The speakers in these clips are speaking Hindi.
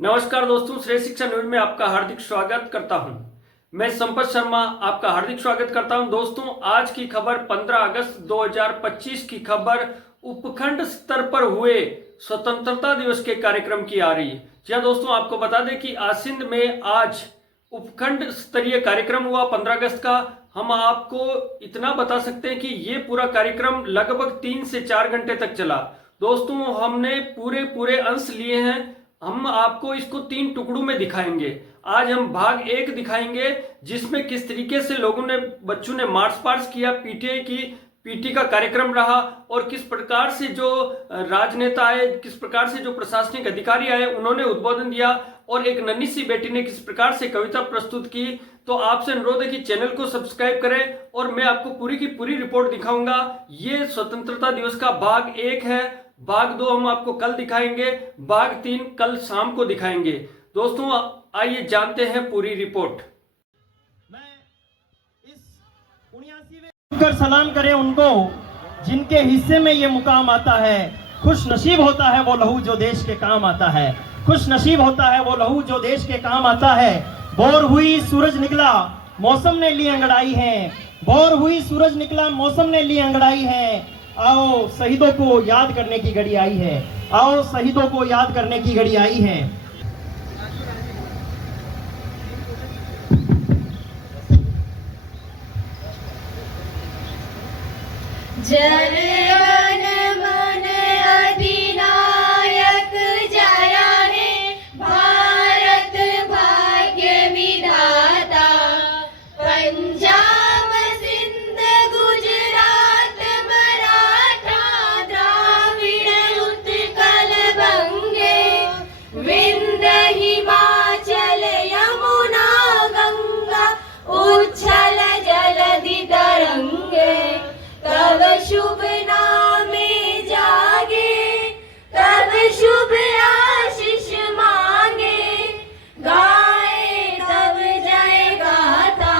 नमस्कार दोस्तों, श्रेय शिक्षा न्यूज में आपका हार्दिक स्वागत करता हूं। मैं संपत शर्मा आपका हार्दिक स्वागत करता हूं। दोस्तों, आज की खबर 15 अगस्त 2025 की खबर उपखंड स्तर पर हुए स्वतंत्रता दिवस के कार्यक्रम की आ रही है। जी हां दोस्तों, आपको बता दें कि आसिंद में आज उपखंड स्तरीय कार्यक्रम हुआ 15 अगस्त का। हम आपको इतना बता सकते हैं कि ये पूरा कार्यक्रम लगभग 3 से 4 घंटे तक चला। दोस्तों, हमने पूरे अंश लिए हैं। हम आपको इसको 3 टुकड़ों में दिखाएंगे। आज हम भाग 1 दिखाएंगे, जिसमें किस तरीके से बच्चों ने मार्च पास्ट किया, पीटी का कार्यक्रम रहा और किस प्रकार से जो राजनेता आए, किस प्रकार से जो प्रशासनिक अधिकारी आए, उन्होंने उद्बोधन दिया और एक नन्ही सी बेटी ने किस प्रकार से कविता प्रस्तुत की। तो आपसे अनुरोध है कि चैनल को सब्सक्राइब करें और मैं आपको पूरी की पूरी रिपोर्ट दिखाऊंगा। ये स्वतंत्रता दिवस का भाग 1 है। भाग 2 हम आपको कल दिखाएंगे, भाग 3 कल शाम को दिखाएंगे। दोस्तों, आइए जानते हैं पूरी रिपोर्ट। मैं इस 79वें कर सलाम करें उनको जिनके हिस्से में ये मुकाम आता है। खुश नसीब होता है वो लहू जो देश के काम आता है। खुश नसीब होता है वो लहू जो देश के काम आता है। बोर हुई सूरज निकला मौसम ने ली अंगड़ाई है। बोर हुई सूरज निकला मौसम ने ली अंगड़ाई है। आओ शहीदों को याद करने की घड़ी आई है। आओ शहीदों को याद करने की घड़ी आई है। जन मन अधिनायक जया हे भारत भाग्य विधाता। पंजाब सिंध गुजरात मराठा द्राविड़ उत्कल बंगे। विंध्य हिमाचल यमुना गंगा उच्छल जलधि तरंगे। तब शुभ नामे जागे तब शुभ आशीष मांगे। गाए तब जय गाथा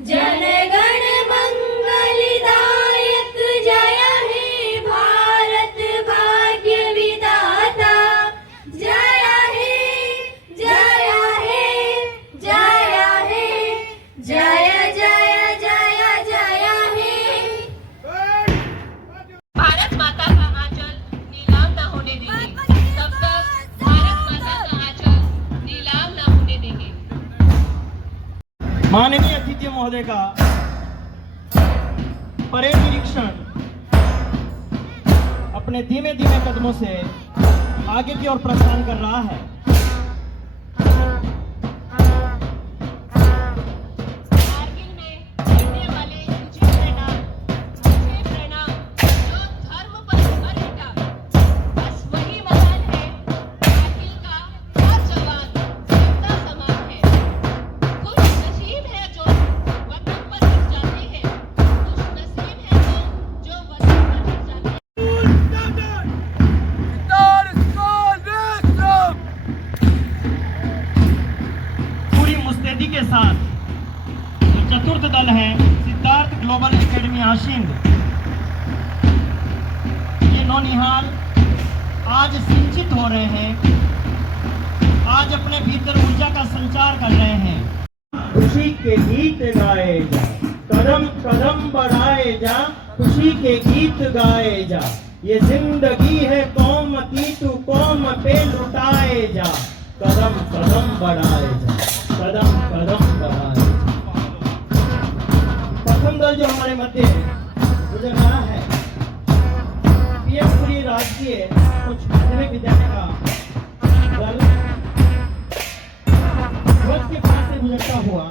जनगण मंगलदायक जय हे भारत भाग्य विधाता। जय हे जय हे जय हे जय जय जय जय हे। भारत माता का आंचल नीलाम न होने देंगे। तब तक भारत माता का आंचल नीलाम न होने देंगे। माननीय अतिथि महोदय का परेड निरीक्षण अपने धीमे धीमे कदमों से आगे की ओर प्रस्थान कर रहा है। कारगिल में लड़ने वाले मुझे प्रणाम जो धर्म पर मर मिटा। बस वही महान है कारगिल का हर जवान जिंदा समान है। खुश नसीब है जो वतन पर मर जाते हैं। खुश नसीब है जो वतन पर मर जाते हैं। पूरी मुस्तैदी के साथ जो चतुर्थ दल है सिद्धार्थ ग्लोबल एकेडमी आशिंद, ये नौनिहाल आज सिंचित हो रहे हैं। आज अपने भीतर ऊर्जा का संचार कर रहे हैं। खुशी के गीत गाए जा, कदम कदम बढ़ाए जा, खुशी के गीत गाए जा। ये जिंदगी है कौम की, तू कौम पे लुटाए जा। कदम कदम बढ़ाए जा, कदम कदम बढ़ाए जा। प्रथम दल जो हमारे मध्य गुजर रहा है, पीएमपुरी राजकीय उच्च माध्यमिक विद्यालय का दल ध्वज के पास से गुजरता हुआ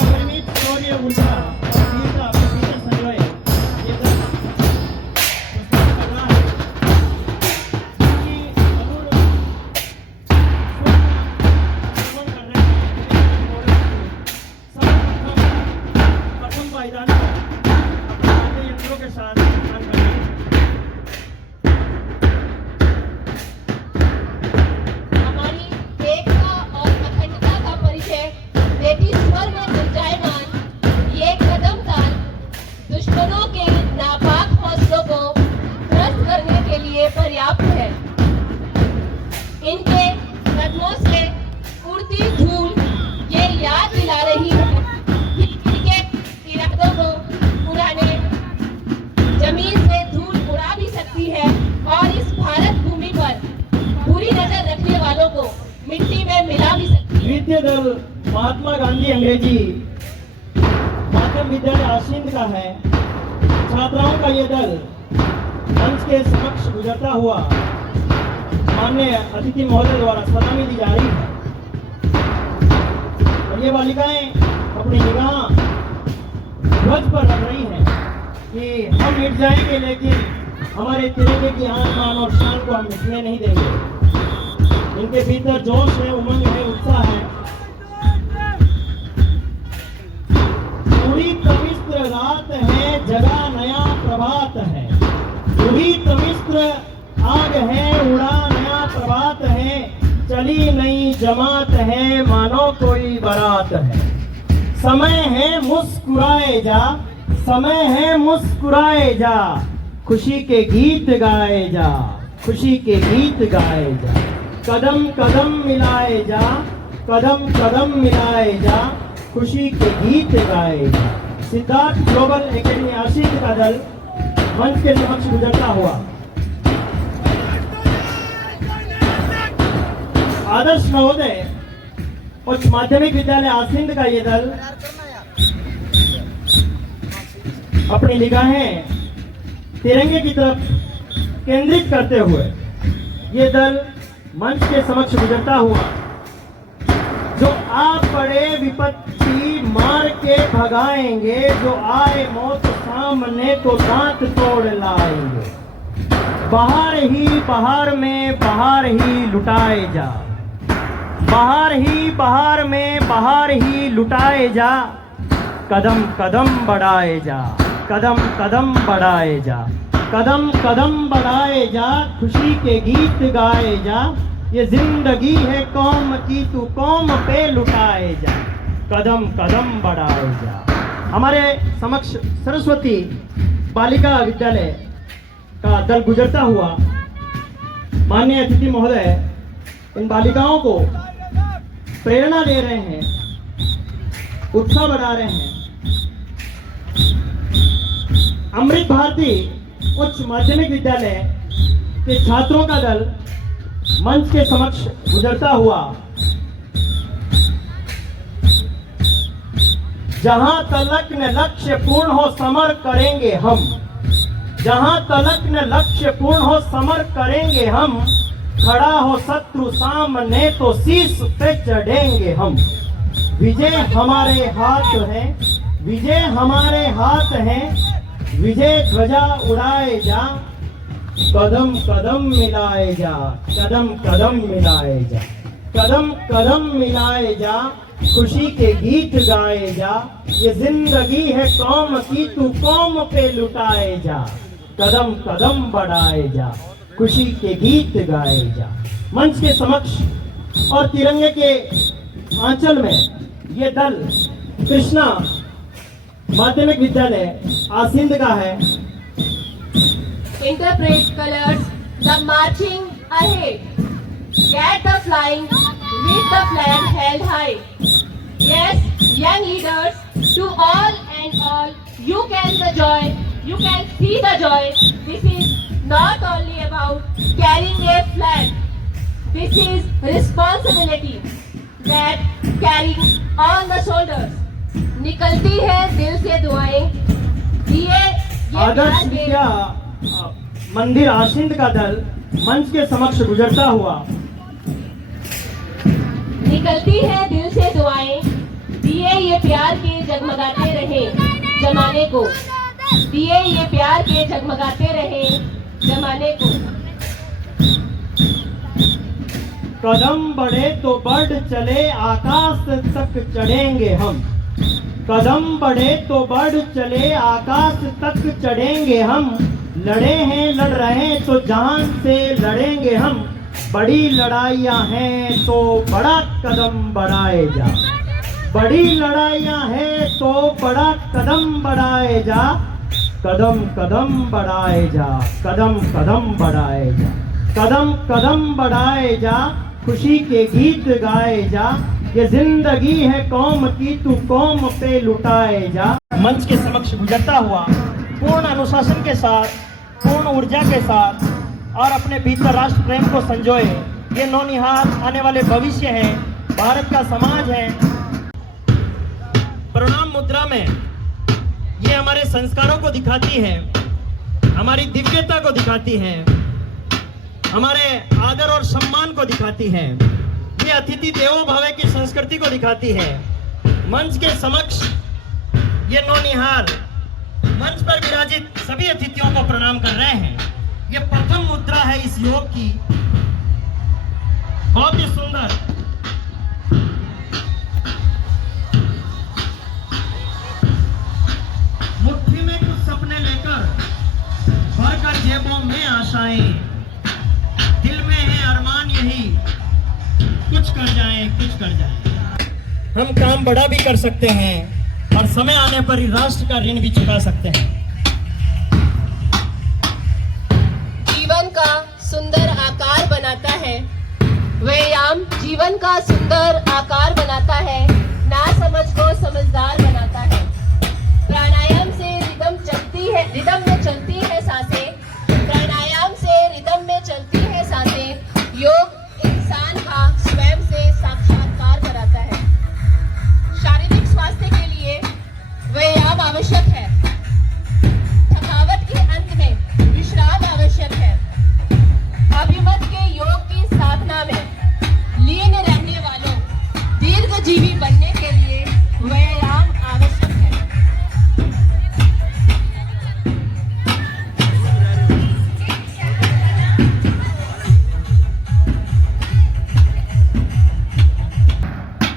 अगणित शौर्य ऊर्जा और वीरता अपने भीतर संजोए ये दल प्रस्तुत कर रहा है। उनकी अमूल्य अर्पण कर रहे हैं। सर्वप्रथम प्रथम पायदान पर अपने यंत्रों के साथ प्रदान कर रहे हैं। हमारी एकता मिट्टी में मिला भी सकती है। नृत्य दल महात्मा गांधी अंग्रेजी माध्यम विद्यालय आसिंद का है। छात्राओं का ये दल मंच के समक्ष गुजरता हुआ माननीय अतिथि महोदय द्वारा सलामी दी जा रही है। और ये बालिकाएं अपनी निगाह ध्वज पर रख रही हैं कि हम मिट जाएंगे लेकिन हमारे तिरंगे की आन मान और शान को हम मिटने नहीं देंगे। इनके भीतर जोश है, उमंग है, उत्साह है। पूरी तमिस्त्र रात है, जगा नया प्रभात है। पूरी तमिस्त्र आग है, उड़ा नया प्रभात है। चली नई जमात है, मानो कोई बारात है। समय है मुस्कुराए जा, समय है मुस्कुराए जा। खुशी के गीत गाए जा, खुशी के गीत गाए जा। कदम कदम मिलाए जा, कदम कदम मिलाए जा। खुशी के गीत गाए जा। सिद्धार्थ ग्लोबल एकेडमी आसिंद का दल मंच के समक्ष गुजरता हुआ। आदर्श नवोदय उच्च माध्यमिक विद्यालय आसिंद का ये दल अपनी निगाहें तिरंगे की तरफ केंद्रित करते हुए ये दल मंच के समक्ष गुजरता हुआ। जो आप पड़े विपत्ति मार के भगाएंगे, जो आए मौत सामने तो दांत तोड़ लाएंगे। बाहर ही बाहर में बाहर ही लुटाए जा, बाहर ही बाहर में बाहर ही लुटाए जा। कदम कदम बढ़ाए जा, कदम कदम बढ़ाए जा। कदम कदम बढ़ाए जा, खुशी के गीत गाए जा। ये जिंदगी है कौम की, तू कौम पे लुटाए जा। कदम कदम बढ़ाए जा। हमारे समक्ष सरस्वती बालिका विद्यालय का दल गुजरता हुआ। माननीय अतिथि महोदय इन बालिकाओं को प्रेरणा दे रहे हैं, उत्साह बढ़ा रहे हैं। अमृत भारती उच्च माध्यमिक विद्यालय के छात्रों का दल मंच के समक्ष गुजरता हुआ। जहां तलक न लक्ष्य पूर्ण हो समर करेंगे हम, जहां तलक न लक्ष्य पूर्ण हो समर करेंगे हम। खड़ा हो शत्रु सामने तो शीश पे चढ़ेंगे हम। विजय हमारे हाथ है, विजय हमारे हाथ है। विजय ध्वजा उड़ाए जा, कदम कदम मिलाए जा, कदम कदम मिलाए जा। कदम कदम मिलाए जा, खुशी के गीत गाए जा। ये जिंदगी है कौम की, तू कौम पे लुटाए जा। कदम कदम बढ़ाए जा, खुशी के गीत गाए जा। मंच के समक्ष और तिरंगे के आंचल में ये दल कृष्णा माध्यमिक विद्यालय आसिंद का है। Interpret colors, the marching ahead. Get the flying with the flag held high. Yes, young leaders, to all and all, you can the joy, you can see the joy. This is not only about carrying a flag. This is responsibility that carrying on the shoulders. निकलती है दिल से दुआएं, ये आदर्श विद्या मंदिर आसिंद का दल मंच के समक्ष गुजरता हुआ। निकलती है दिल से दुआएं, दिए ये प्यार के जगमगाते रहे जमाने को। दिए ये प्यार के जगमगाते रहे जमाने को। कदम बढ़े तो बढ़ चले, आकाश तक चढ़ेंगे हम। कदम बढ़े तो बढ़ चले, आकाश तक चढ़ेंगे हम। लड़े हैं लड़ रहे तो जान से लड़ेंगे हम। बड़ी लड़ाइयाँ हैं तो बड़ा कदम बढ़ाए जा। बड़ी लड़ाइयाँ हैं तो बड़ा कदम बढ़ाए जा। कदम कदम बढ़ाए जा, कदम कदम बढ़ाए जा। कदम कदम बढ़ाए जा, खुशी के गीत गाए जा। ये जिंदगी है कौम की, तू कौम पे लुटाए जा। मंच के समक्ष गुजरता हुआ पूर्ण अनुशासन के साथ, पूर्ण ऊर्जा के साथ और अपने भीतर राष्ट्र प्रेम को संजोए ये नौनिहाल आने वाले भविष्य है, भारत का समाज है। प्रणाम मुद्रा में ये हमारे संस्कारों को दिखाती है, हमारी दिव्यता को दिखाती है, हमारे आदर और सम्मान को दिखाती है। ये अतिथि देवो भव की संस्कृति को दिखाती है। मंच के समक्ष ये नौनिहाल मंच पर विराजित सभी अतिथियों को प्रणाम कर रहे हैं। ये प्रथम मुद्रा है इस योग की, बहुत ही सुंदर। मुट्ठी में कुछ सपने लेकर भरकर जेबों में आशाएं, दिल में है अरमान यही, कुछ कर जाएं, कुछ कर जाएं। हम काम बड़ा भी कर सकते हैं और समय आने पर ही राष्ट्र का ऋण भी चुका सकते हैं। जीवन का सुंदर आकार बनाता है, व्यायाम जीवन का सुंदर आकार बनाता है, ना समझ को समझदार बनाता है। प्राणायाम से रिदम में चलती है सांसें, प्राणायाम से रिदम में चलती है सांसें। योग इंसान का स्वयं से साक्षात्कार कराता है। शारीरिक स्वास्थ्य के लिए व्यायाम आवश्यक है, थकावट के अंत में विश्राम आवश्यक है। अभिमत के योग की साधना में लीन रहने वालों दीर्घजीवी बनने के लिए व्यायाम आवश्यक है।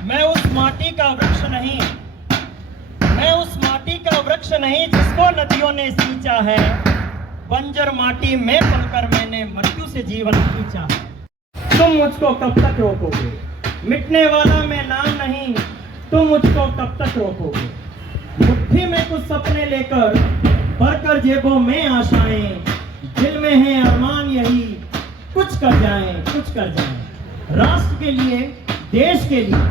मैं उस माटी का वृक्ष नहीं, मैं उस माटी का वृक्ष नहीं जिसको नदियों ने सींचा है। बंजर माटी में पलकर मैंने मृत्यु से जीवन खींचा है। तुम मुझको कब तक रोकोगे, मिटने वाला मैं नाम नहीं, तुम मुझको कब तक रोकोगे। मुट्ठी में कुछ सपने लेकर भरकर जेबों में आशाएं, दिल में है अरमान यही, कुछ कर जाएं, कुछ कर जाएं। राष्ट्र के लिए, देश के लिए,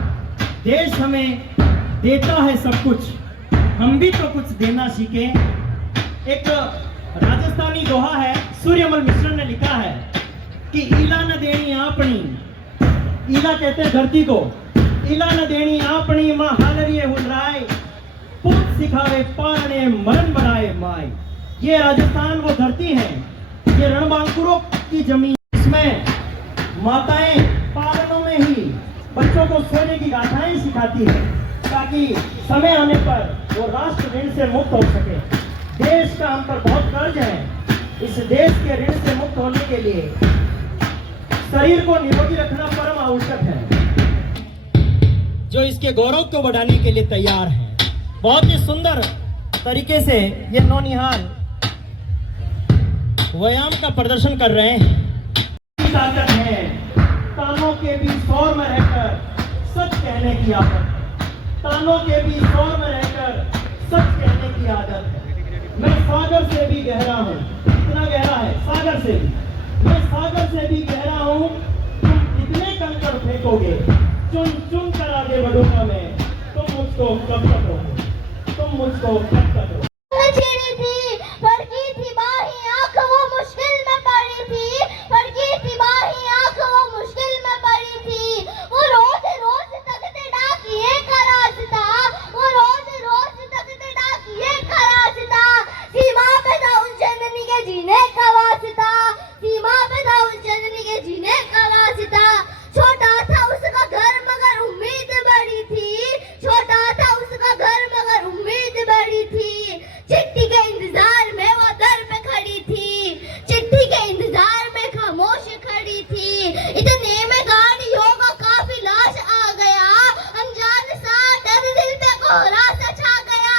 देश हमें देता है सब कुछ, हम भी तो कुछ देना सीखे। एक राजस्थानी दोहा है, सूर्यमल मिश्र ने लिखा है कि ईला न देनी आपनी, ईला कहते हैं धरती को, ईला न देनी आपनी माँ हालरिए हुलराय, पूत सिखावे पालने मरण बनाए माई। ये राजस्थान वो धरती है, ये रणबांकुरों की जमीन, इसमें माताएं पालनों में ही बच्चों को सोने की गाथाएं सिखाती है, ताकि समय आने पर वो राष्ट्र ऋण से मुक्त हो सके। देश का हम पर बहुत कर्ज है, इस देश के ऋण से मुक्त होने के लिए शरीर को निरोगी रखना परम आवश्यक है, जो इसके गौरव को बढ़ाने के लिए तैयार है। बहुत ही सुंदर तरीके से ये नौनिहाल व्यायाम का प्रदर्शन कर रहे हैं। ताकत है तानों के भी शोर में रहकर सच कहने की आदत है, तानों के भी शोर में रहकर सच कहने की आदत है। मैं सागर से भी गहरा हूँ, इतना गहरा है सागर से भी, मैं सागर से भी गहरा हूँ। तुम इतने कंकड़ फेंकोगे, चुन चुन कर आगे बढ़ूंगा मैं, तुम मुझको कब तक रोकोगे, तुम मुझको कब तक रोकोगे। छिड़ी थी, फड़की थी बाही आंख वो मुश्किल में पड़ी थी, फड़की थी बाही आंख वो मुश्किल में पड़ी थी। वो रोज रोज तकते डाकिए का रास्ता, वो रोज रोज तकते डाकिए का रास्ता। सीमा पे था उस जननी के जीने का वास्ता, सीमा पे था उस जननी के जीने का वास्ता। छोटा था उसका घर मगर उम्मीद बड़ी थी, छोटा था उसका घर मगर उम्मीद बड़ी थी। चिट्ठी के इंतजार में वो दर पे खड़ी थी, चिट्ठी के इंतजार में खामोश खड़ी थी। इतने में गाड़ियों का काफिला आ गया, अनजान सा डर दिल पे कोहरा सा छा गया।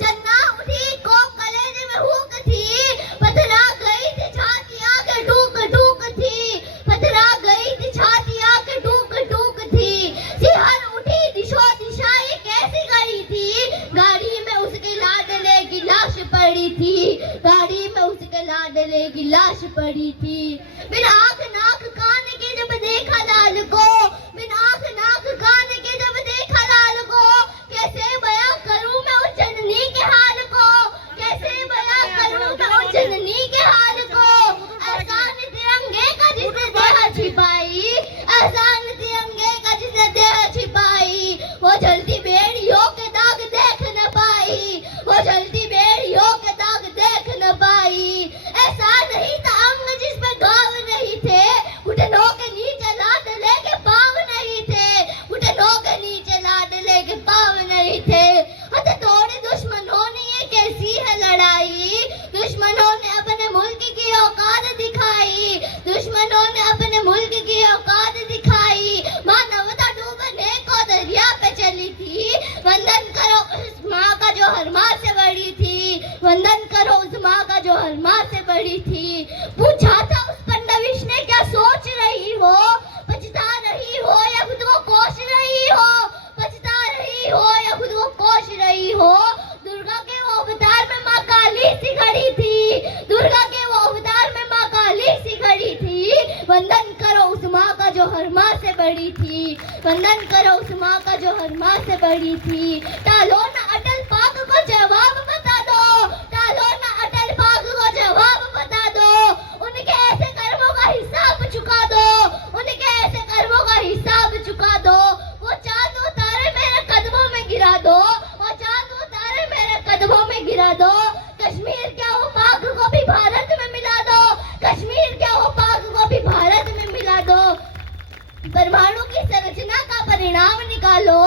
चन्ना उठी को कलेजे में हुक थी, पथरा गई थी छाती आके टूक टूक थी, पथरा गई थी छाती आके टूक टूक थी। सिहर उठी दिशो दिशाई कैसी गई थी, गाड़ी में उसके लाडले की लाश पड़ी थी, गाड़ी में उसके लाडले की लाश पड़ी थी। बिन आंख नाक कान के जब देखा लाल को, बिन आंख नाक कान के जब देखा लाल को, कैसे बयां करूं मैं उस जननी के हाल को, कैसे बयां करूं मैं उस जननी के हाल को। एहसान तिरंगे का जिसने देह छिपाई, हरमा से बड़ी थी। पूछा था उस पर नविश ने क्या सोच रही हो, पछता रही हो या खुद को कोस रही हो, पछता रही हो या खुद को कोस रही हो। दुर्गा के वो अवतार में माँ काली सी खड़ी थी, दुर्गा के वो अवतार में माँ काली सी खड़ी थी। वंदन करो उस माँ का जो हर माँ से बड़ी थी, वंदन करो उस माँ का जो हर माँ से बड़ी थी। टालो ना अटल पाक को जवाब बता दो, टालो ना अटल पाक को जवाब बता दो। उनके ऐसे कर्मों का हिसाब चुका दो, उनके ऐसे कर्मों का हिसाब चुका दो। वो चांद उतारे मेरे कदमों में गिरा दो, वो चांद उतारे मेरे कदमों में गिरा दो। कश्मीर क्या हो पाक को भी भारत में मिला दो, कश्मीर क्या हो पाक को भी भारत में मिला दो। परमाणु की संरचना का परिणाम निकालो,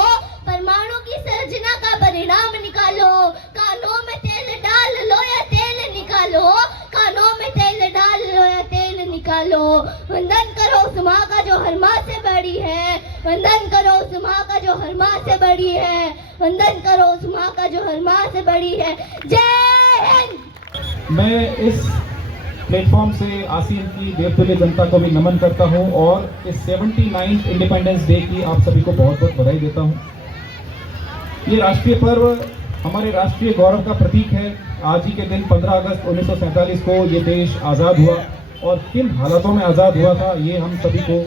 परमाणु की संरचना का परिणाम निकालो। कानों में तेल डाल लो या तेल निकालो, कानों में तेल डाल लो या तेल निकालो। वंदन करो उस माँ का जो हर माँ से बड़ी है, वंदन करो उस माँ का जो हर माँ से बड़ी है, वंदन करो उस माँ का जो हर माँ से बड़ी है। जय हिंद। मैं इस प्लेटफॉर्म से आसीन की देवतुल्य जनता को भी नमन करता हूं और इस 79th इंडिपेंडेंस डे की आप सभी को बहुत बहुत बधाई देता हूं। ये राष्ट्रीय पर्व हमारे राष्ट्रीय गौरव का प्रतीक है। आज ही के दिन 15 अगस्त 1947 को ये देश आज़ाद हुआ और किन हालातों में आज़ाद हुआ था ये हम सभी को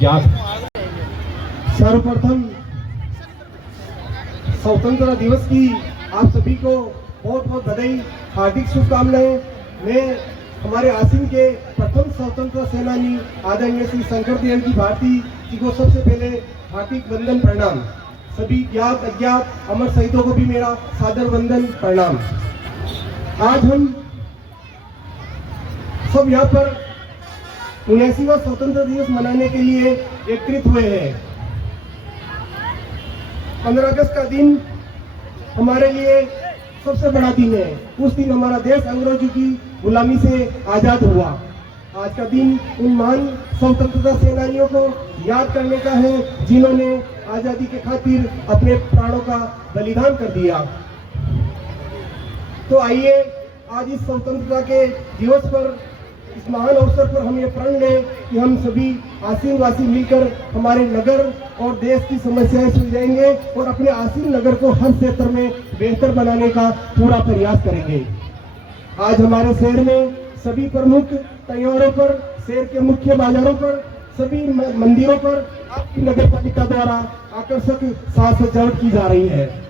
याद है। सर्वप्रथम स्वतंत्रता दिवस की आप सभी को बहुत बहुत बधाई, हार्दिक शुभकामनाएं। मैं हमारे आसीन के प्रथम स्वतंत्रता सेनानी आदरणीय श्री शंकर दयाल जी भारती जी को सबसे पहले हार्दिक वंदन प्रणाम। सभी ज्ञात अज्ञात अमर शहीदों को भी मेरा सादर वंदन प्रणाम। आज हम सब यहाँ पर 79वां स्वतंत्रता दिवस मनाने के लिए एकत्रित हुए हैं। 15 अगस्त का दिन हमारे लिए सबसे बड़ा दिन है। उस दिन हमारा देश अंग्रेजों की गुलामी से आजाद हुआ। आज का दिन उन महान स्वतंत्रता सेनानियों को याद करने का है जिन्होंने आजादी के खातिर अपने प्राणों का बलिदान कर दिया। तो आइए आज इस स्वतंत्रता के दिवस पर, इस महान अवसर पर हम ये प्रण लें कि हम सभी आसीन वासी मिलकर हमारे नगर और देश की समस्याएं सुलझाएंगे और अपने आसीन नगर को हर क्षेत्र में बेहतर बनाने का पूरा प्रयास करेंगे। आज हमारे शहर में सभी प्रमुख त्योहारों पर, शहर के मुख्य बाजारों पर, सभी मंदिरों पर आपकी नगर पालिका द्वारा आकर्षक साज सजावट की जा रही है।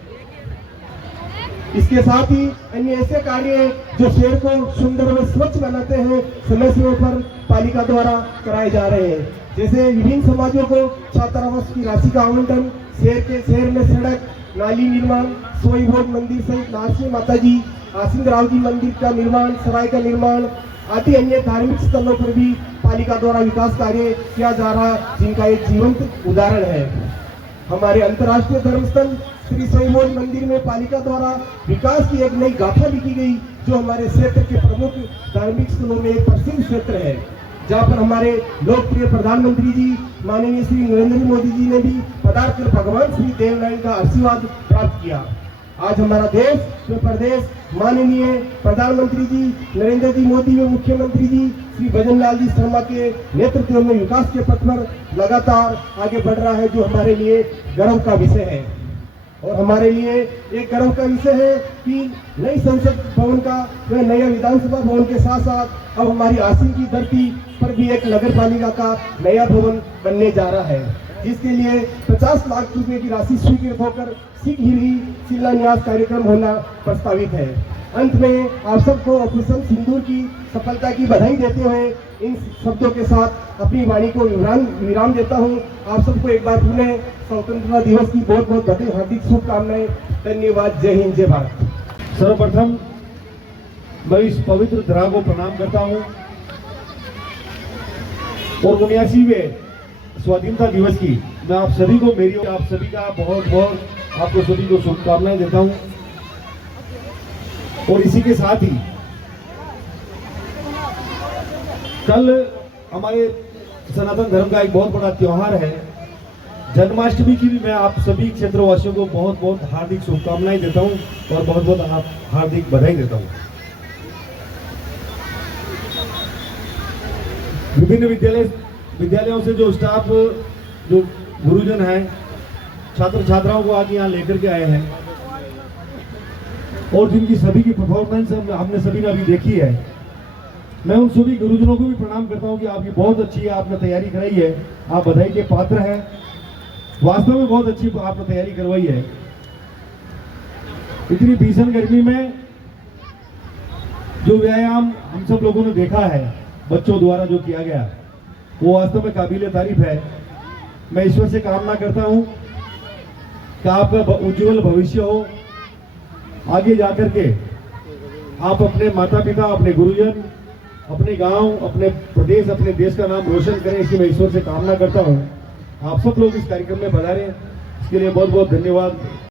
इसके साथ ही अन्य ऐसे कार्य जो शहर को सुंदर व स्वच्छ बनाते हैं समय समय पर पालिका द्वारा कराए जा रहे हैं। जैसे विभिन्न समाजों को छात्रावास की राशि का आवंटन, शहर में सड़क नाली निर्माण, सोई भोज मंदिर सहित नारसिंह माता जी, आसिंद राव जी मंदिर का निर्माण, सराय का निर्माण आदि अन्य धार्मिक स्थलों पर भी पालिका द्वारा विकास कार्य किया जा रहा है, जिनका एक जीवंत उदाहरण है। हमारे अंतर्राष्ट्रीय धर्मस्थल श्री सोई भोज मंदिर में पालिका द्वारा विकास की एक नई गाथा लिखी गई, जो हमारे क्षेत्र के प्रमुख धार्मिक स्थलों में एक प्रसिद्ध क्षेत्र है, जहाँ पर हमारे लोकप्रिय प्रधानमंत्री जी माननीय श्री नरेंद्र मोदी जी ने भी पधार कर भगवान श्री देवनारायण का आशीर्वाद प्राप्त किया। आज हमारा देश व प्रदेश माननीय प्रधानमंत्री जी नरेंद्र जी मोदी व मुख्यमंत्री जी श्री भजन लाल जी शर्मा के नेतृत्व में विकास के पथ पर लगातार आगे बढ़ रहा है, जो हमारे लिए गर्व का विषय है। और हमारे लिए एक गर्व का विषय है कि नई संसद भवन का व नया विधानसभा भवन के साथ साथ अब हमारी आसीन की धरती पर भी एक नगर पालिका का नया भवन बनने जा रहा है, जिसके लिए 50 लाख रुपए की राशि स्वीकृत होकर शीघ्र ही शिलान्यास कार्यक्रम होना प्रस्तावित है। अंत में आप सबको ऑपरेशन सिंदूर की सफलता की बधाई देते हुए इन शब्दों के साथ अपनी वाणी को विराम देता हूं। आप सबको एक बार पुनः स्वतंत्रता दिवस की बहुत बहुत बधाई, हार्दिक शुभकामनाएं। धन्यवाद। जय हिंद, जय भारत। सर्वप्रथम मैं इस पवित्र धरा को प्रणाम करता हूं और 79वें स्वाधीनता दिवस की मैं आप सभी को आप सभी का बहुत बहुत आपको सभी को शुभकामनाएं देता हूं। और इसी के साथ ही कल हमारे सनातन धर्म का एक बहुत बड़ा त्योहार है जन्माष्टमी की भी मैं आप सभी क्षेत्रवासियों को बहुत बहुत हार्दिक शुभकामनाएं देता हूं और बहुत बहुत हार्दिक बधाई देता हूं। विभिन्न विद्यालयों से जो स्टाफ, जो गुरुजन हैं, छात्र छात्राओं को आज यहाँ लेकर के आए हैं और जिनकी सभी की परफॉर्मेंस हमने सभी ने अभी देखी है। मैं उन सभी गुरुजनों को भी प्रणाम करता हूँ कि आपकी बहुत अच्छी है, आपने तैयारी कराई है, आप बधाई के पात्र हैं। वास्तव में बहुत अच्छी आपने तैयारी करवाई है। इतनी भीषण गर्मी में जो व्यायाम हम सब लोगों ने देखा है बच्चों द्वारा जो किया गया, वो वास्तव में काबिले तारीफ है। मैं ईश्वर से कामना करता हूं कि आपका उज्जवल भविष्य हो। आगे जाकर के आप अपने माता पिता, अपने गुरुजन, अपने गांव, अपने प्रदेश, अपने देश का नाम रोशन करें, इसकी मैं ईश्वर से कामना करता हूं। आप सब लोग इस कार्यक्रम में पधारें, इसके लिए बहुत बहुत धन्यवाद।